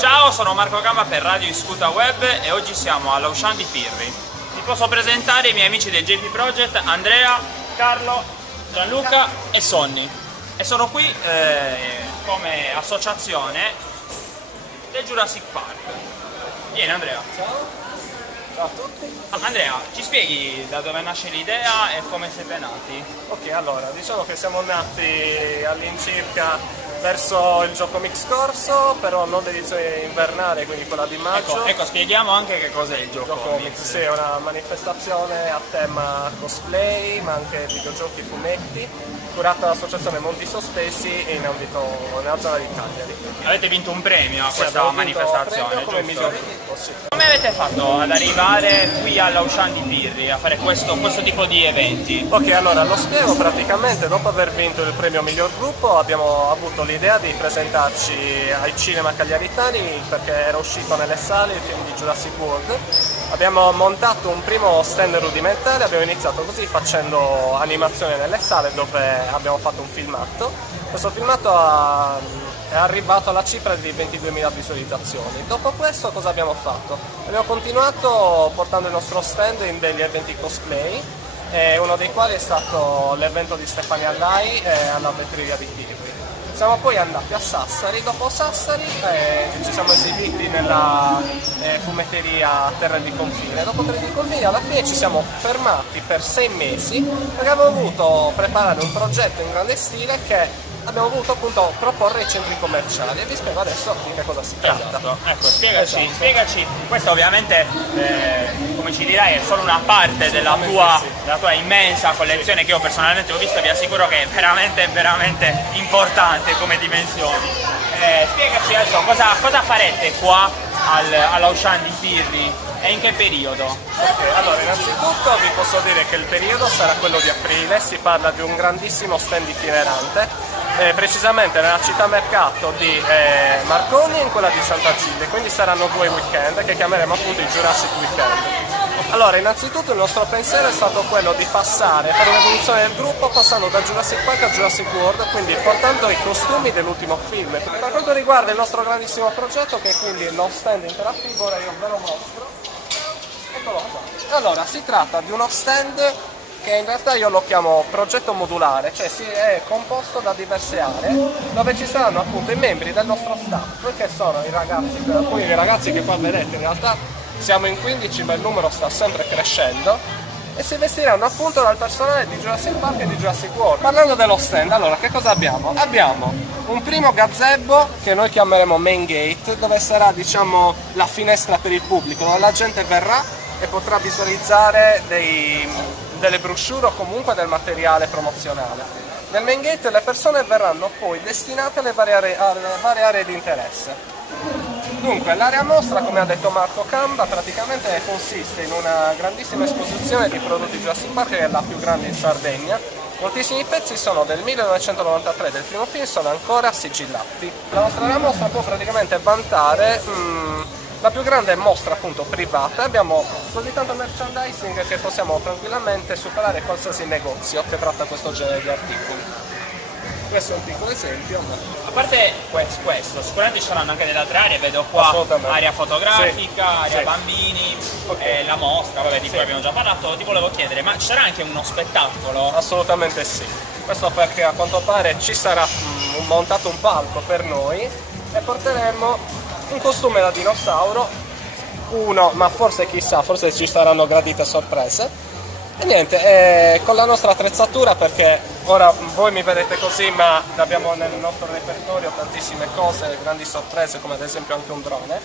Ciao, sono Marco Gamba per Radio Iscuta Web e oggi siamo all'Auchan di Pirri. Vi posso presentare i miei amici del JP Project, Andrea, Carlo, Gianluca e Sonny. E sono qui come associazione del Jurassic Park. Vieni Andrea. Ciao. Ciao a tutti. Andrea, ci spieghi da dove nasce l'idea e come siete nati? Ok, allora, diciamo che siamo nati all'incirca verso il gioco mix scorso, però non l'edizione invernale, quindi quella di maggio. Ecco, spieghiamo anche che cos'è il gioco mix. Sì, è una manifestazione a tema cosplay, ma anche videogiochi, fumetti, curata dall'associazione Mondi Sospesi in ambito nella zona di Cagliari. Avete vinto un premio a Sì, questa abbiamo vinto manifestazione, premio come giusto? miglior gruppo, sì. Come avete fatto ad arrivare qui all'Auchan di Pirri a fare questo tipo di eventi? Ok, allora lo spiego praticamente. Dopo aver vinto il premio miglior gruppo abbiamo avuto l'idea di presentarci ai cinema cagliaritani perché era uscito nelle sale il film di Jurassic World. Abbiamo montato un primo stand rudimentale, abbiamo iniziato così facendo animazione nelle sale dove abbiamo fatto un filmato. Questo filmato è arrivato alla cifra di 22.000 visualizzazioni. Dopo questo cosa abbiamo fatto? Abbiamo continuato portando il nostro stand in degli eventi cosplay, uno dei quali è stato l'evento di Stefania Lai alla Vetreria di Pirri. Siamo poi andati a Sassari, dopo Sassari ci siamo esibiti nella fumetteria Terre di Confine. Dopo Terre di Confine alla fine ci siamo fermati per 6 mesi perché avevamo voluto preparare un progetto in grande stile che abbiamo voluto appunto proporre ai centri commerciali e vi spiego adesso di che cosa si tratta. Esatto. Ecco, spiegaci, Esatto. spiegaci. Questo ovviamente, come ci dirai, è solo una parte della tua immensa collezione che io personalmente ho visto e vi assicuro che è veramente importante come dimensioni. Spiegaci adesso cosa farete qua all'Auchan di Pirri e in che periodo? Ok, allora innanzitutto vi posso dire che il periodo sarà quello di aprile, si parla di un grandissimo stand itinerante, precisamente nella città mercato di Marconi e in quella di Sant'Agilde, quindi saranno 2 weekend che chiameremo appunto i Jurassic Weekend. Allora, innanzitutto il nostro pensiero è stato quello di fare un'evoluzione del gruppo passando da Jurassic Park a Jurassic World, quindi portando i costumi dell'ultimo film. Per quanto riguarda il nostro grandissimo progetto, che è quindi lo stand interattivo, ora io ve lo mostro. Eccolo qua. Allora, si tratta di uno stand che in realtà io lo chiamo progetto modulare, cioè è composto da diverse aree dove ci saranno appunto i membri del nostro staff, che sono i ragazzi, alcuni dei ragazzi che qua vedete, in realtà siamo in 15 ma il numero sta sempre crescendo, e si vestiranno appunto dal personale di Jurassic Park e di Jurassic World. Parlando dello stand, allora che cosa abbiamo? Abbiamo un primo gazebo che noi chiameremo Main Gate, dove sarà diciamo la finestra per il pubblico, dove la gente verrà e potrà visualizzare delle brochure o comunque del materiale promozionale. Nel Main Gate le persone verranno poi destinate alle varie aree di interesse. Dunque, l'area mostra, come ha detto Marco Gamba, praticamente consiste in una grandissima esposizione di prodotti Jurassic Park, che è la più grande in Sardegna. Moltissimi pezzi sono del 1993 del primo film, sono ancora sigillati. La nostra area mostra può praticamente vantare la più grande mostra appunto privata, abbiamo così tanto merchandising che possiamo tranquillamente superare qualsiasi negozio che tratta questo genere di articoli. Questo è un piccolo esempio. A parte questo, sicuramente ci saranno anche delle altre aree, vedo qua area fotografica, sì, area sì. Bambini, Okay. La mostra, vabbè, di cui abbiamo già parlato. Ti volevo chiedere, ma ci sarà anche uno spettacolo? Assolutamente sì. Questo perché a quanto pare ci sarà montato un palco per noi e porteremo un costume da dinosauro, ma forse chissà, forse ci saranno gradite sorprese. E niente, con la nostra attrezzatura, perché ora voi mi vedete così, ma abbiamo nel nostro repertorio tantissime cose, grandi sorprese, come ad esempio anche un drone.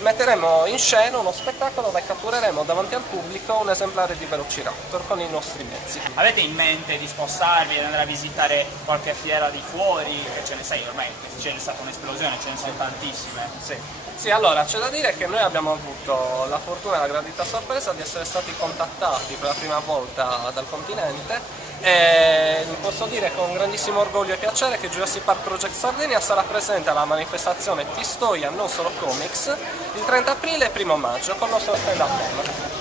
Metteremo in scena uno spettacolo dove cattureremo davanti al pubblico un esemplare di Velociraptor con i nostri mezzi. Avete in mente di spostarvi e andare a visitare qualche fiera di fuori? Che ce ne sai, ormai c'è stata un'esplosione, ce ne sono tantissime. Sì, allora c'è da dire che noi abbiamo avuto la fortuna e la gradita sorpresa di essere stati contattati per la prima volta dal continente e vi posso dire con grandissimo orgoglio e piacere che Jurassic Park Project Sardegna sarà presente alla manifestazione Pistoia non solo comics il 30 aprile e 1 maggio con il nostro stand up.